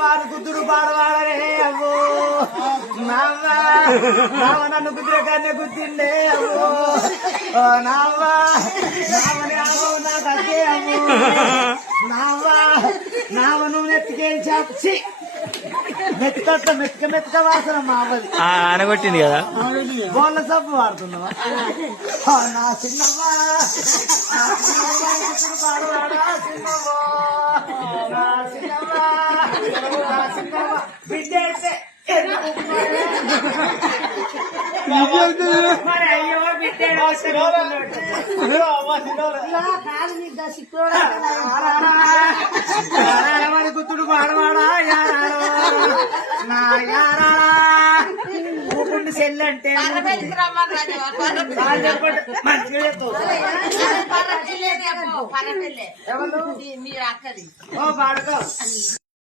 వారు గుద్దుడు పాడవాడరే అవ్వో నావ్వా నన్ను గుద్దురగానే గుద్దిండే అవ్వో నావ్వా నాకు అదే అవ్వో నావ నువ్వు ఎత్తుకేం చాపి మెత్తుక వాసన మావది అనగొట్టింది కదా బోళ్ళ సబ్బు వాడుతున్నావా నా చిన్నవ్వా బిడ్డ మరి అయ్యో బిడ్డ మరి గుర్తుడు పాడవాడా నా యారా ఊపుండి సెల్లంటే మంచిగా ఎవరు పాడుకో